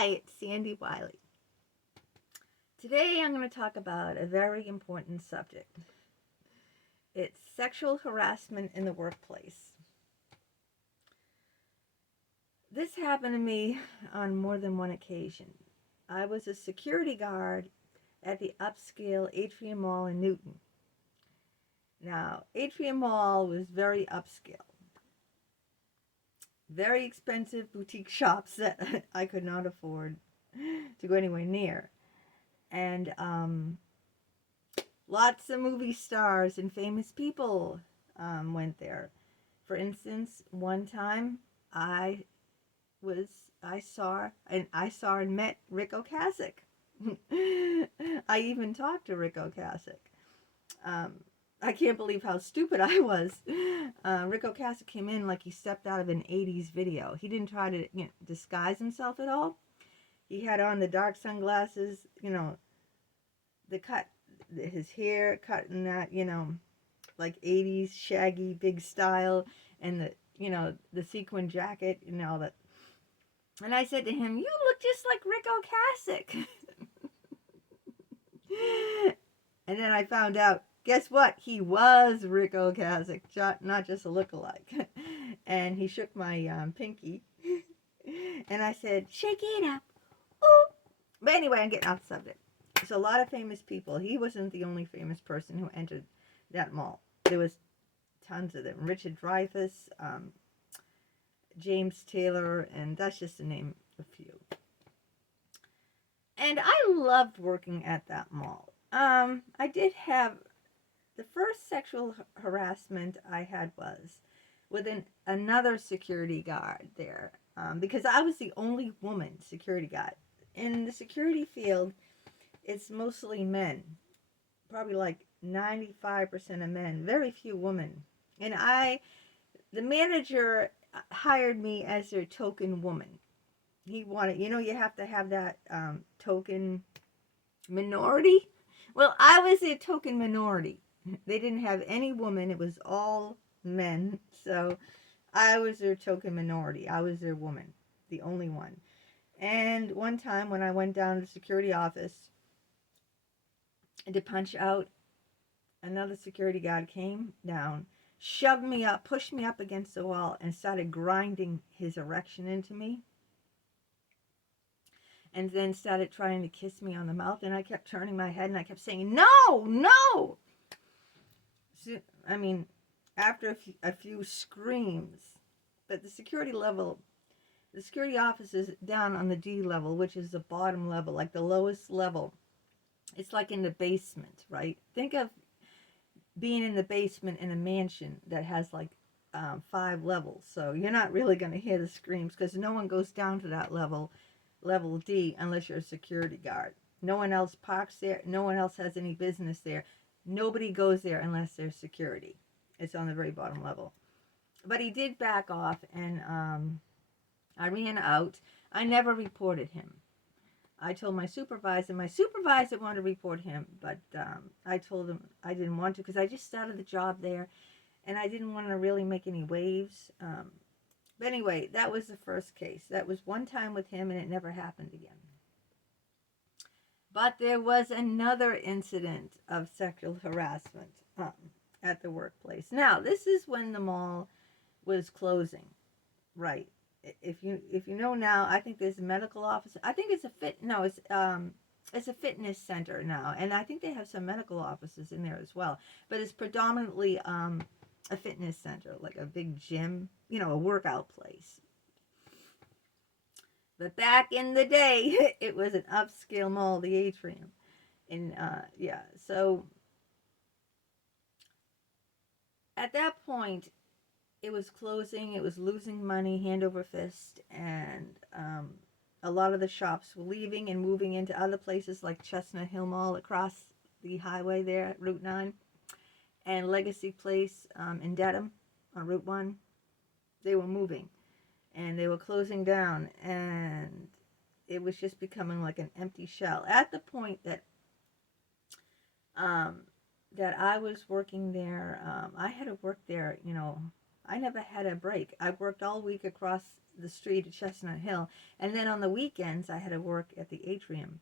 Hi, it's Sandy Wyllie. Today I'm going to talk about a very important subject. It's sexual harassment in the workplace. This happened to me on more than one occasion. I was a security guard at the upscale Atrium Mall in Newton. Now, Atrium Mall was very upscale. Very expensive boutique shops that I could not afford to go anywhere near. And lots of movie stars and famous people went there. For instance, one time I saw and met 𝗵𝗂𝗃𝗁𝗂𝗃. I even talked to 𝗵𝗂𝗃𝗁𝗂𝗃. I can't believe how stupid I was. 𝗵𝗂𝗃𝗁𝗂𝗃 came in like he stepped out of an 80s video. He didn't try to disguise himself at all. He had on the dark sunglasses, the cut, his hair cut in that, like 80s shaggy big style, and the sequin jacket and all that. And I said to him, "You look just like 𝗵𝗂𝗃𝗁𝗂𝗃." And then I found out, guess what? He was 𝗵𝗂𝗃𝗁𝗂𝗃, not just a lookalike. And he shook my pinky. And I said, "Shake it up." Ooh. But anyway, I'm getting off the subject. So a lot of famous people. He wasn't the only famous person who entered that mall. There was tons of them. Richard Dreyfuss, James Taylor, and that's just to name a few. And I loved working at that mall. I did have the first sexual harassment I had was with another security guard there, because I was the only woman security guard. In the security field, it's mostly men, probably like 95% of men, very few women. And the manager hired me as their token woman. He wanted, you have to have that token minority. Well, I was a token minority. They didn't have any woman. It was all men. So I was their token minority. I was their woman, the only one. And one time when I went down to the security office to punch out, another security guard came down, shoved me up, pushed me up against the wall, and started grinding his erection into me. And then started trying to kiss me on the mouth. And I kept turning my head and I kept saying, "No, no." So, after a few screams, but the security office is down on the D level, which is the bottom level, like the lowest level. It's like in the basement, right? Think of being in the basement in a mansion that has like 5 levels. So you're not really going to hear the screams because no one goes down to that level D, unless you're a security guard. No one else parks there. No one else has any business there. Nobody goes there unless there's security. It's on the very bottom level. But he did back off, and I ran out. I never reported him. I told my supervisor. My supervisor wanted to report him, but I told him I didn't want to because I just started the job there, and I didn't want to really make any waves. But anyway, that was the first case. That was one time with him, and it never happened again. But there was another incident of sexual harassment at the workplace. Now, this is when the mall was closing, right? If you know now, I think there's a medical office. I think it's a fitness center now, and I think they have some medical offices in there as well. But it's predominantly a fitness center, like a big gym, a workout place. But back in the day, it was an upscale mall, the Atrium. And so at that point, it was closing, it was losing money hand over fist, and a lot of the shops were leaving and moving into other places like Chestnut Hill Mall across the highway there at Route 9, and Legacy Place in Dedham on Route 1. They were moving, and they were closing down, and it was just becoming like an empty shell. At the point that I was working there, I had to work there, I never had a break. I worked all week across the street at Chestnut Hill, and then on the weekends I had to work at the atrium.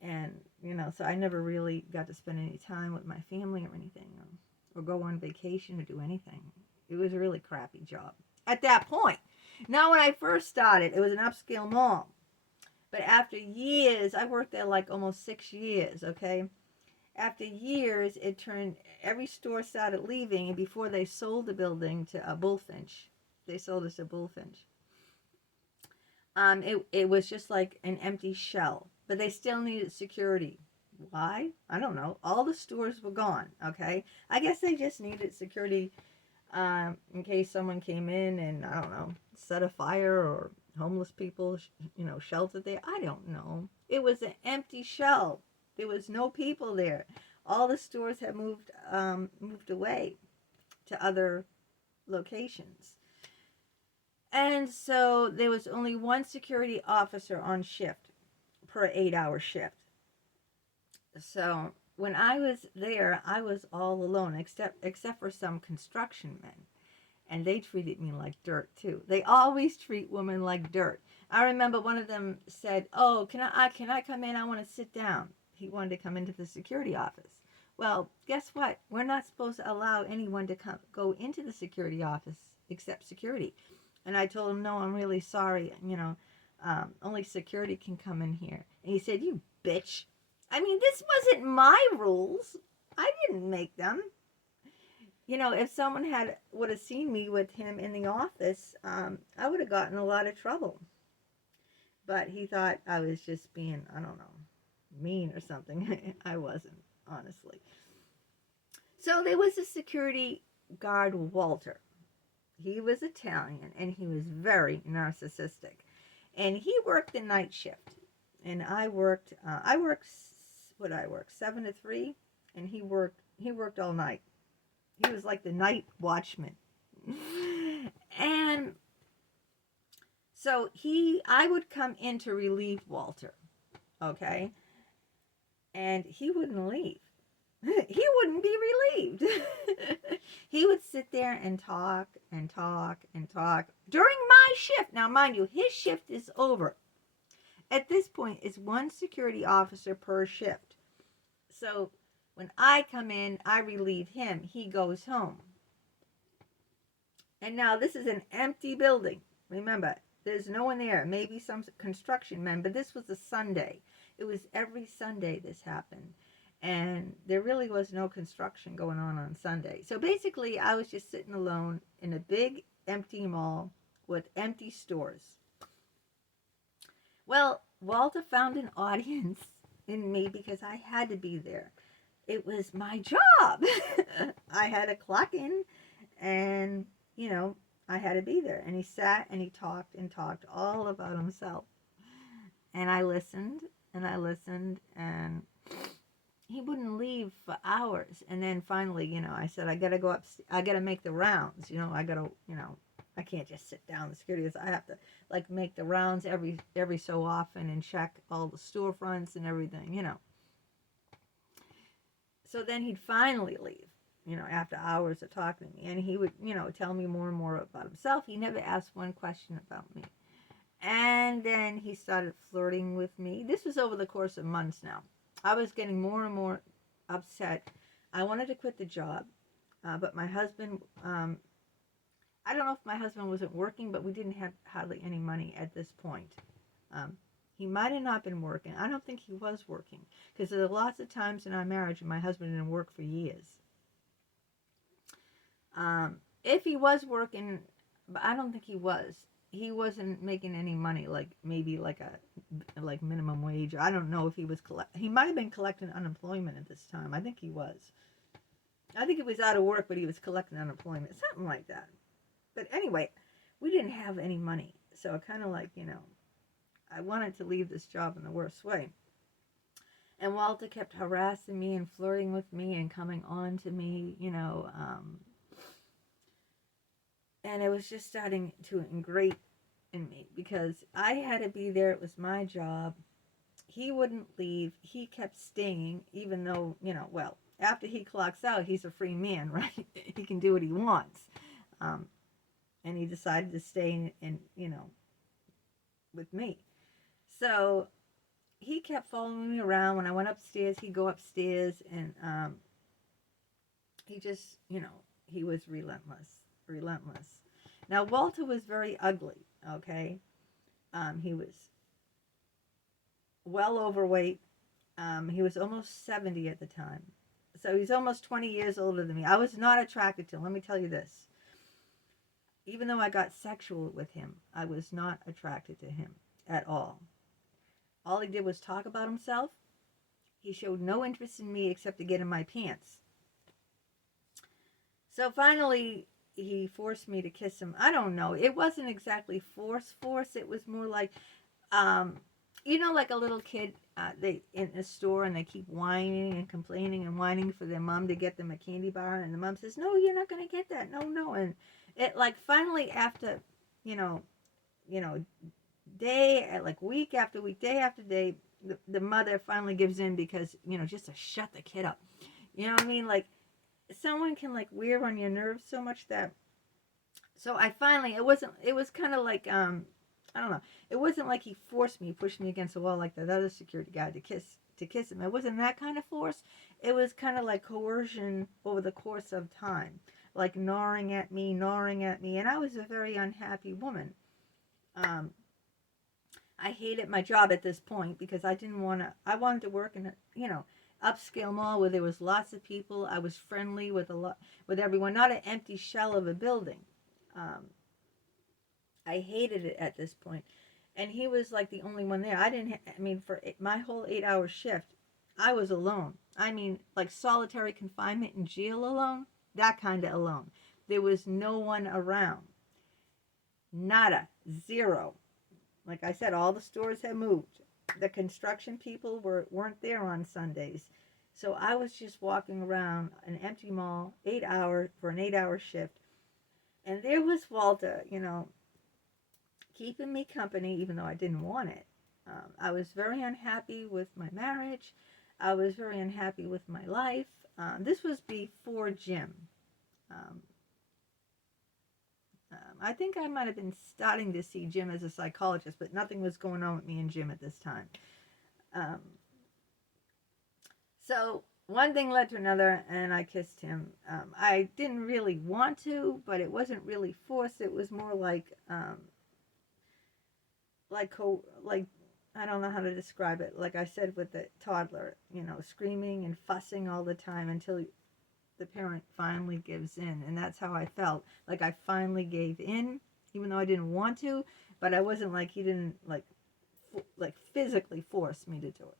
And, you know, so I never really got to spend any time with my family or anything, or go on vacation or do anything. It was a really crappy job at that point. Now, when I first started, it was an upscale mall. But after years, I worked there like almost 6 years, okay? After years, it turned, every store started leaving, and before they sold the building to a Bullfinch, they sold us to Bullfinch. It was just like an empty shell, but they still needed security. Why? I don't know. All the stores were gone, okay? I guess they just needed security in case someone came in and, I don't know, set a fire, or homeless people, you know, sheltered there. I don't know. It was an empty shell. There was no people there. All the stores had moved away to other locations. And so there was only one security officer on shift per 8-hour shift. So when I was there, I was all alone, except for some construction men. And they treated me like dirt, too. They always treat women like dirt. I remember one of them said, "Oh, can I come in? I want to sit down." He wanted to come into the security office. Well, guess what? We're not supposed to allow anyone to go into the security office except security. And I told him, "No, I'm really sorry. You know, only security can come in here." And he said, "You bitch. I mean, this wasn't my rules. I didn't make them." You know, if someone would have seen me with him in the office, I would have gotten a lot of trouble. But he thought I was just being, I don't know, mean or something. I wasn't, honestly. So there was a security guard, Walter. He was Italian, and he was very narcissistic. And he worked the night shift. And I worked 7 to 3, and he worked all night. He was like the night watchman. And so I would come in to relieve Walter, okay? And he wouldn't leave. He wouldn't be relieved. He would sit there and talk and talk and talk during my shift. Now, mind you, his shift is over. At this point, it's one security officer per shift. So when I come in, I relieve him. He goes home. And now this is an empty building. Remember, there's no one there. Maybe some construction men, but this was a Sunday. It was every Sunday this happened. And there really was no construction going on Sunday. So basically, I was just sitting alone in a big empty mall with empty stores. Well, Walter found an audience in me because I had to be there. It was my job. I had to clock in, and, you know, I had to be there. And he sat and he talked and talked all about himself. And I listened, and and he wouldn't leave for hours. And then finally, you know, I said, I got to go up, I got to make the rounds. You know, I got to, you know, I can't just sit down. The security is, I have to, like, make the rounds every so often and check all the storefronts and everything, you know. So then he'd finally leave, you know, after hours of talking to me. And he would, you know, tell me more and more about himself. He never asked one question about me. And then he started flirting with me. This was over the course of months now. I was getting more and more upset. I wanted to quit the job. But my husband, I don't know if my husband wasn't working, but we didn't have hardly any money at this point. He might have not been working. I don't think he was working, because there were lots of times in our marriage when my husband didn't work for years. If he was working, but I don't think he was. He wasn't making any money, like maybe like minimum wage. I don't know if he was he might have been collecting unemployment at this time. I think he was. I think he was out of work, but he was collecting unemployment, something like that. But anyway, we didn't have any money, so kind of like, you know, I wanted to leave this job in the worst way. And Walter kept harassing me and flirting with me and coming on to me, you know, and it was just starting to ingrate in me because I had to be there. It was my job. He wouldn't leave. He kept staying, even though, you know, well, after he clocks out, he's a free man, right? He can do what he wants. And he decided to stay in you know, with me. So he kept following me around. When I went upstairs, he'd go upstairs, and he just, you know, he was relentless. Now, Walter was very ugly, okay? He was well overweight. He was almost 70 at the time. So he's almost 20 years older than me. I was not attracted to him, let me tell you this. Even though I got sexual with him, I was not attracted to him at all. All he did was talk about himself. He showed no interest in me except to get in my pants. So finally, he forced me to kiss him. I don't know. It wasn't exactly force. It was more like, you know, like a little kid, they in a store, and they keep whining and complaining and whining for their mom to get them a candy bar, and the mom says, "No, you're not going to get that. No." And it, like, finally, after, you know, day, like week after week, day after day, the mother finally gives in because, you know, just to shut the kid up. You know what I mean? Like, someone can, like, wear on your nerves so much that, so I finally, it was kind of like, I don't know, it wasn't like he forced me, pushed me against the wall like that other security guard to kiss him. It wasn't that kind of force. It was kind of like coercion over the course of time, like gnawing at me, and I was a very unhappy woman. I hated my job at this point because I wanted to work in a, you know, upscale mall where there was lots of people. I was friendly with everyone, not an empty shell of a building. I hated it at this point. And he was like the only one there. For my whole 8-hour shift, I was alone. I mean, like solitary confinement in jail alone, that kind of alone. There was no one around. Nada. Zero. Like I said, all the stores had moved. The construction people weren't there on Sundays. So I was just walking around an empty mall, for an 8-hour shift. And there was Walter, you know, keeping me company, even though I didn't want it. I was very unhappy with my marriage. I was very unhappy with my life. This was before Jim. I think I might have been starting to see Jim as a psychologist, but nothing was going on with me and Jim at this time. So one thing led to another, and I kissed him. I didn't really want to, but it wasn't really forced. It was more like I don't know how to describe it. Like I said with the toddler, you know, screaming and fussing all the time until the parent finally gives in. And that's how I felt. Like I finally gave in, even though I didn't want to, but I wasn't like, he didn't like physically force me to do it.